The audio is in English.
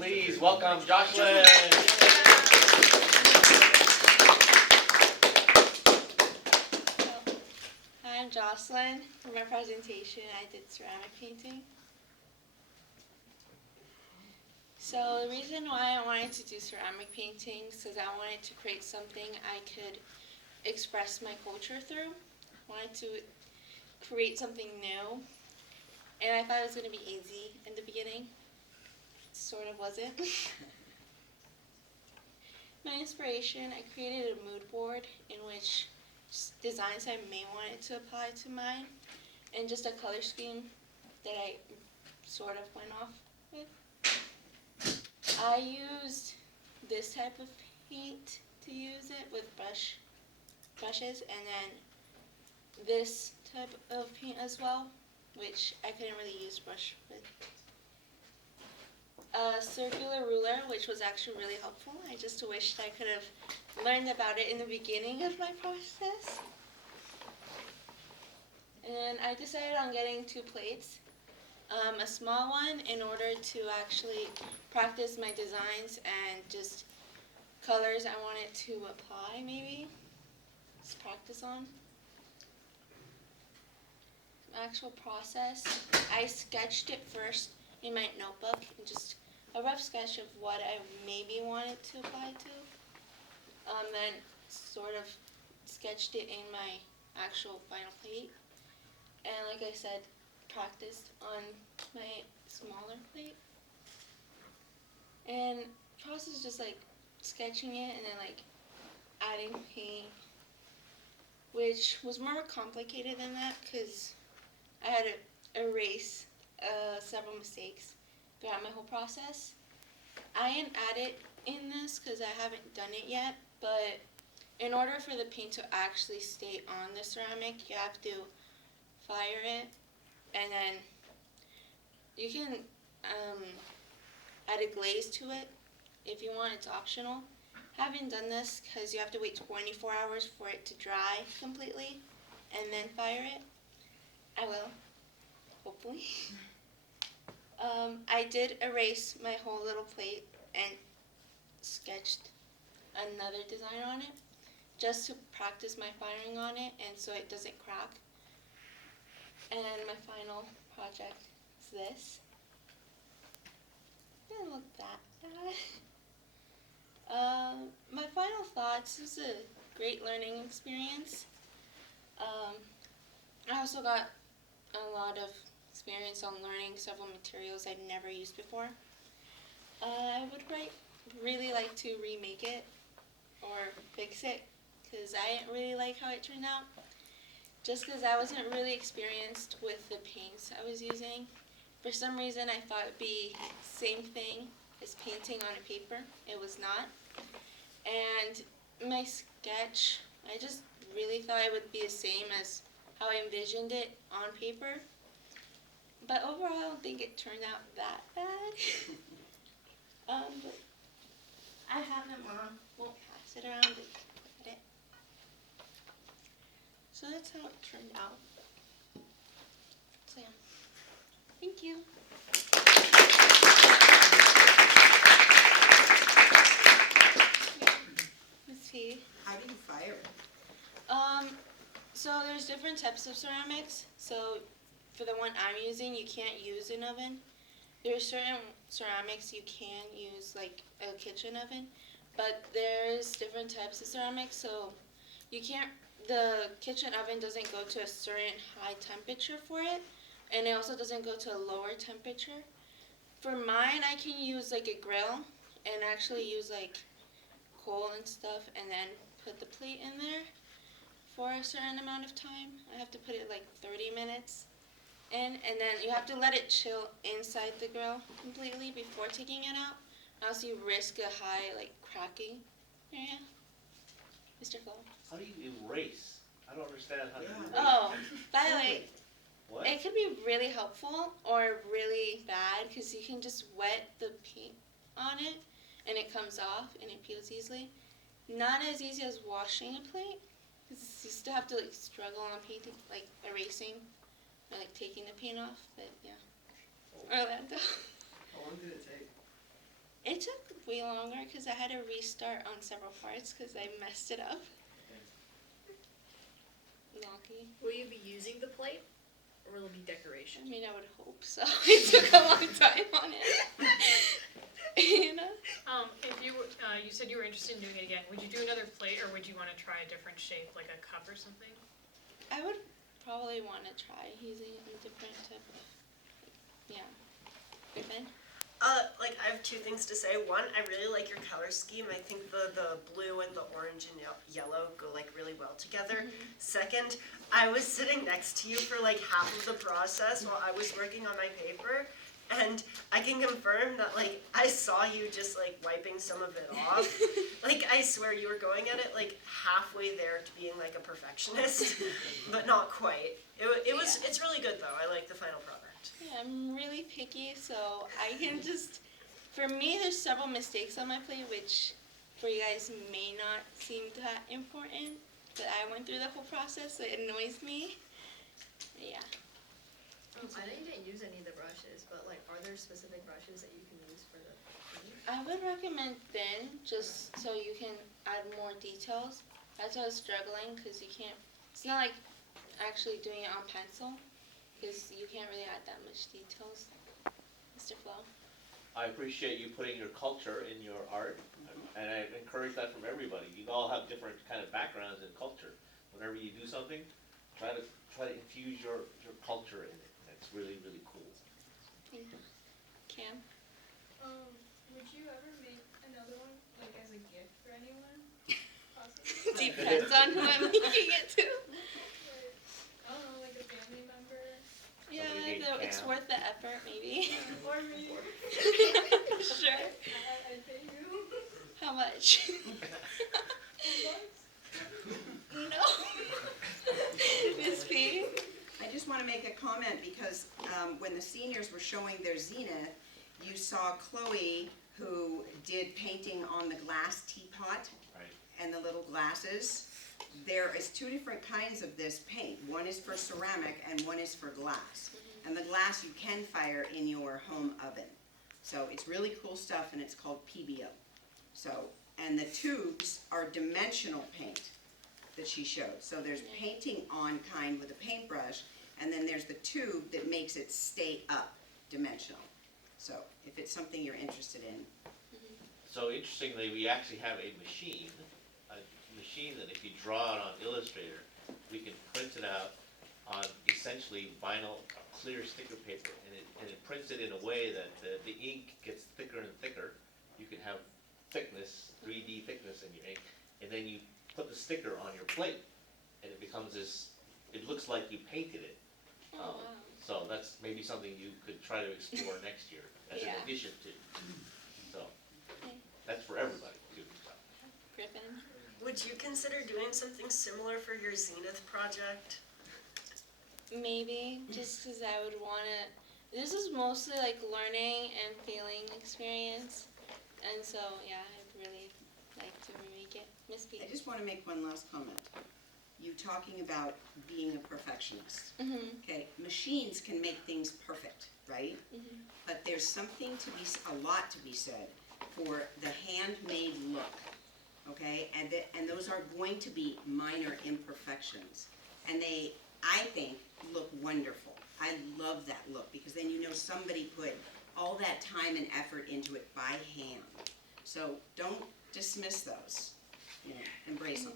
Please welcome Joshelyn. Hi, I'm Jocelyn. For my presentation, I did ceramic painting. So the reason why I wanted to do ceramic paintings is I wanted to create something I could express my culture through. I wanted to create something new, and I thought it was going to be easy in the beginning. It sort of wasn't. My inspiration, I created a mood board in which designs I may want it to apply to mine, and just a color scheme that I sort of went off with. I used this type of paint to use it with brushes, and then this type of paint as well, which I couldn't really use brush with. A circular ruler, which was actually really helpful. I just wished I could have learned about it in the beginning of my process. And I decided on getting 2 plates. A small one in order to actually practice my designs and just colors I wanted to apply, maybe. Just practice on. Actual process, I sketched it first in my notebook, and just a rough sketch of what I maybe wanted to apply to. Then sort of sketched it in my actual final plate. And like I said, practiced on my smaller plate. And process is just like sketching it and then like adding paint, which was more complicated than that because I had to erase several mistakes throughout my whole process. I didn't add it in this because I haven't done it yet, but in order for the paint to actually stay on the ceramic, you have to fire it, and then you can add a glaze to it if you want. It's optional. Haven't done this because you have to wait 24 hours for it to dry completely and then fire it. I will, hopefully. I did erase my whole little plate and sketched another design on it just to practice my firing on it and so it doesn't crack. And my final project is this. It doesn't look that bad. My final thoughts, this was a great learning experience. I also got a lot of experience on learning several materials I'd never used before. I would really like to remake it or fix it because I didn't really like how it turned out. Just because I wasn't really experienced with the paints I was using. For some reason I thought it would be the same thing as painting on a paper. It was not. And my sketch, I just really thought it would be the same as how I envisioned it on paper. But overall I don't think it turned out that bad. But I have them on. Won't pass it around. But so that's how it turned out. So yeah. Thank you. Let's see. How do you fire it? So there's different types of ceramics. So for the one I'm using, you can't use an oven. There's certain ceramics you can use, like a kitchen oven, but there's different types of ceramics. So you can't. The kitchen oven doesn't go to a certain high temperature for it, and it also doesn't go to a lower temperature. For mine, I can use like a grill and actually use like coal and stuff, and then put the plate in there for a certain amount of time. I have to put it like 30 minutes in, and then you have to let it chill inside the grill completely before taking it out. Else you risk a high like cracking area. Mr. Flo. How do you erase? I don't understand how to erase. Oh, by the way, What? it could be really helpful or really bad because you can just wet the paint on it and it comes off and it peels easily. Not as easy as washing a plate because you still have to like struggle on painting, like erasing or like taking the paint off. But yeah, Orlando. How long did it take? It took way longer because I had to restart on several parts because I messed it up. Lucky. Will you be using the plate, or will it be decoration? I mean, I would hope so. It took a long time on it. You know? If you you said you were interested in doing it again, would you do another plate, or would you want to try a different shape, like a cup or something? I would probably want to try using a different type of, yeah. Griffin? Like I have two things to say. One, I really like your color scheme. I think the blue and the orange and yellow go like really well together. Second, I was sitting next to you for like half of the process while I was working on my paper, and I can confirm that like I saw you just like wiping some of it off. Like I swear you were going at it like halfway there to being like a perfectionist, but not quite. It's really good though. I like the final product. Yeah, I'm really picky, so I can just, for me, there's several mistakes on my plate, which for you guys may not seem that important, but I went through the whole process, so it annoys me. But yeah. I know you didn't use any of the brushes, but like, are there specific brushes that you can use for the paint? I would recommend thin, just so you can add more details. That's why I was struggling, because you can't, it's not like actually doing it on pencil, because you can't really add that much details. Mr. Flo? I appreciate you putting your culture in your art, and I encourage that from everybody. You all have different kind of backgrounds and culture. Whenever you do something, try to infuse your culture in it. That's really, really cool. Thank you. Cam? Would you ever make another one, like as a gift for anyone? Possibly. Depends on who I'm making it to. Like, I don't know, like a family member. Yeah, Somebody named it's Cam. worth the effort, maybe. Or me. Sure. I pay you. How much? No. Miss P? I just want to make a comment because when the seniors were showing their zenith, you saw Chloe who did painting on the glass teapot Right. and the little glasses. There is two different kinds of this paint. One is for ceramic and one is for glass. And the glass you can fire in your home oven. So it's really cool stuff and it's called PBO. So, and the tubes are dimensional paint that she showed. So there's painting on kind with a paintbrush, and then there's the tube that makes it stay up dimensional. So if it's something you're interested in. So interestingly, we actually have a machine that if you draw it on Illustrator, we can print it out on essentially vinyl clear sticker paper, and it prints it in a way that the ink gets thicker and thicker. You can have thickness, 3D thickness in your ink, and then you put the sticker on your plate, and it becomes this, it looks like you painted it. Oh, wow. So that's maybe something you could try to explore next year as an Yeah. addition to. So Okay. that's for everybody too. So. Griffin? Would you consider doing something similar for your zenith project? Maybe, just because I would want to, this is mostly like learning and feeling experience, and so, yeah, I'd really like to remake it. Miss P? I just want to make one last comment. You talking about being a perfectionist. Mm-hmm. Okay, machines can make things perfect, right? Mm-hmm. But there's something a lot to be said for the handmade look, okay? And those are going to be minor imperfections. And they, I think, look wonderful. I love that look because then you know somebody put all that time and effort into it by hand. So don't dismiss those, you know, embrace them.